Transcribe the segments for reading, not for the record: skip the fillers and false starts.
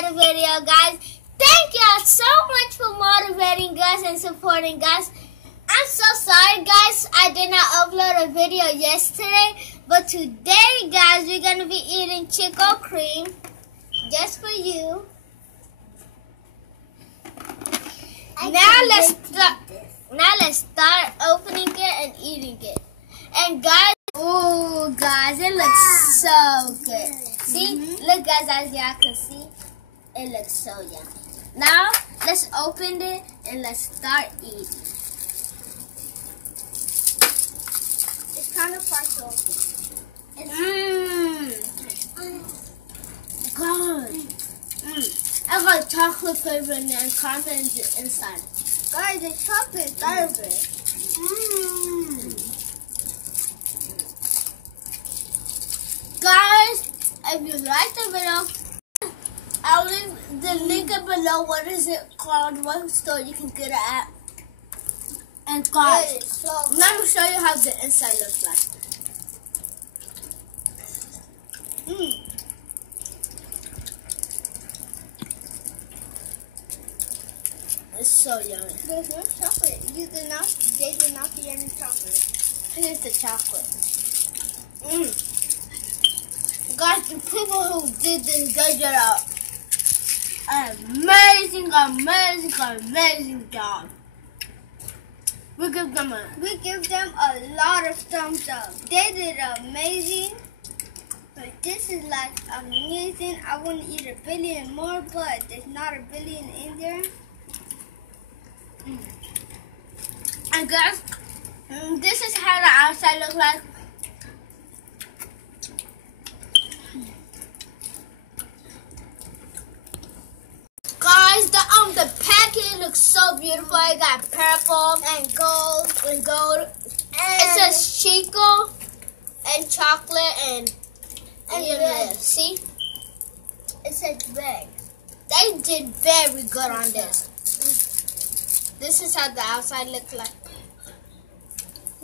another video, guys. Thank y'all so much for motivating us and supporting us. I'm so sorry, guys, I did not upload a video yesterday, but today, guys, we're gonna be eating Chico cream just for you. Now let's start opening it and eating it. And guys, oh guys, it looks so good. See, look guys, as y'all can see, it looks so yummy. Now let's open it and let's start eating. It's kind of hard to open. God. I got chocolate flavor and then caramel inside. Guys, the chocolate flavor. Guys, if you like the video, I'll leave the link below. What is it called? What store you can get it at? And guys, let me show you how the inside looks like. It's so yummy. There's no chocolate. They did not get any chocolate. Here's the chocolate. Guys, the people who did this, they did an amazing job. We give them a lot of thumbs up. They did amazing. But this is like amazing. I want to eat a billion more, but there's not a billion in there. And guys, this is how the outside looks like. Guys, the package looks so beautiful. It got purple and gold. It says Chico and chocolate and red. See? It says red. They did very good on this. This is how the outside looks like.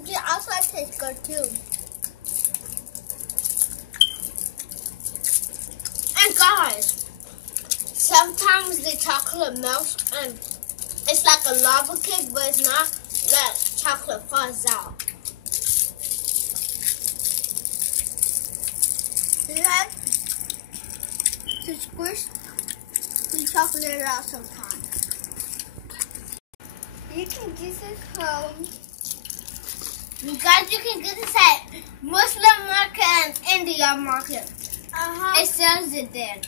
The outside tastes good too. And guys, sometimes the chocolate melts and it's like a lava cake, but it's not. That chocolate falls out. You have to squish the chocolate out sometimes. You can get this home. You guys, you can get this at Muslim market and India market. It sells it there.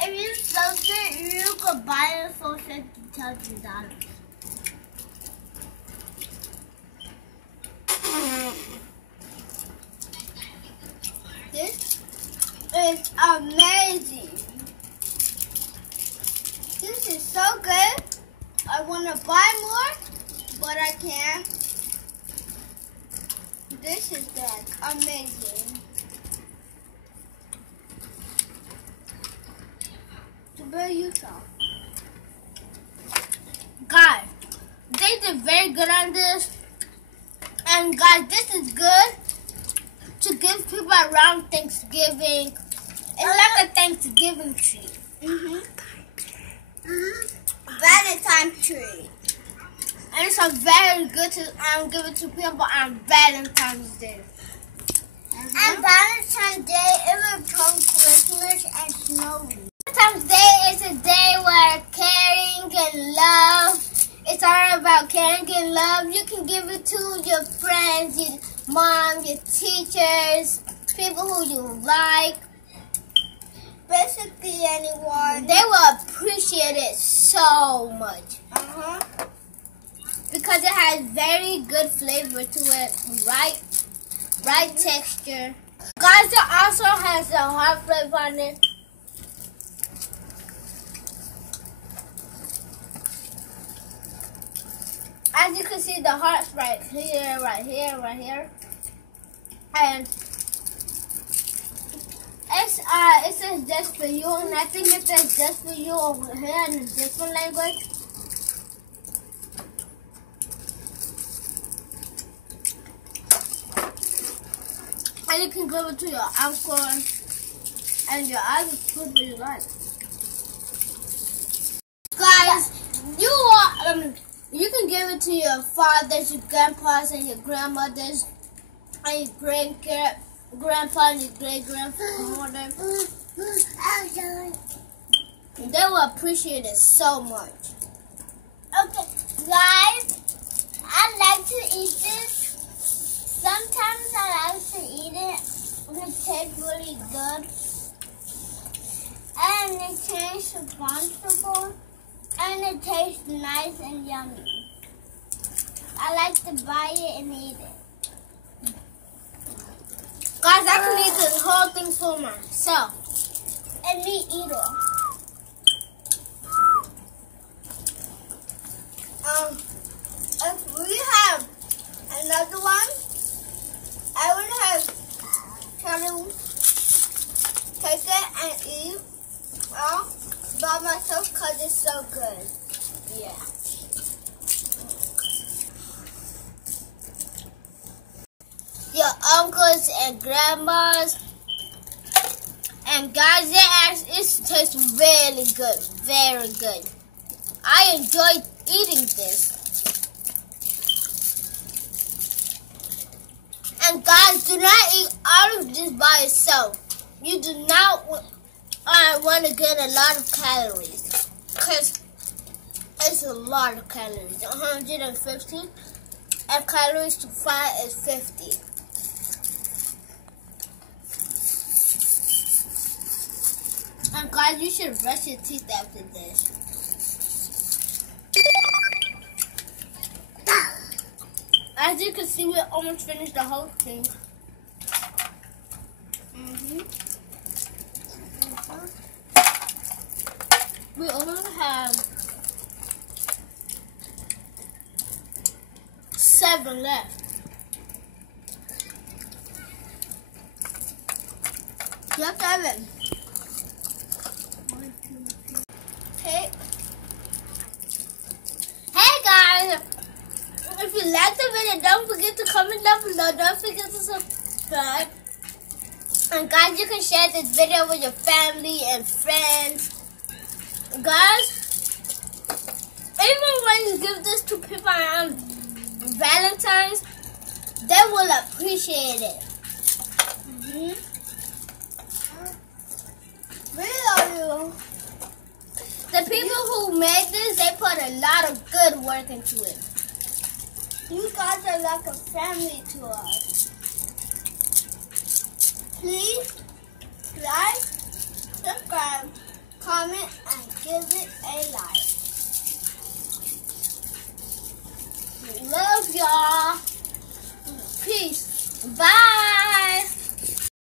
If you search it, you could buy it for $50,000. This is amazing. This is so good. I want to buy more, but I can't. This is like amazing. To buy you some. Guys, they did very good on this. And guys, this is good to give people around Thanksgiving. It's like a Thanksgiving tree. Valentine tree. And it's a very good to give it to people on Valentine's Day. And Valentine's Day, it will become Christmas and snowy. Valentine's Day is a day where caring and love. It's all about caring and love. You can give it to your friends, your mom, your teachers, people who you like. Basically anyone. They will appreciate it so much. Because it has very good flavor to it. Right texture. Guys, it also has a heart flavor on it. As you can see, the heart's right here. And it says just for you, and I think it says just for you over here in a different language. And you can give it to your uncle, And your eyes is good what you like. Guys, you can give it to your fathers, your grandpas, and your grandmothers, and your grandpa and your great-grandmother. They will appreciate it so much. Okay, guys, I like to eat this. Sometimes I like to eat it. It tastes really good. And it tastes responsible. And it tastes nice and yummy. I like to buy it and eat it. Guys, I can eat this whole thing for myself. And me eat it. If we have another one, I would have tried to take it and eat by myself because it's so good. Yeah. Your uncles and grandmas and guys, it tastes really good, very good. I enjoy eating this. And guys, do not eat all of this by itself. You do not want to get a lot of calories. Because it's a lot of calories. 150 and calories to 5 is 50. And guys, you should brush your teeth after this. As you can see, we almost finished the whole thing. We only have 7 left. Just 7. Hey. Hey guys! If you like the video, don't forget to comment down below. Don't forget to subscribe. And guys, you can share this video with your family and friends. Guys, even when you give this to people on Valentine's, they will appreciate it. We love you. The people who made this, they put a lot of good work into it. You guys are like a family to us. Please like, subscribe, comment, and give it a like. Love y'all.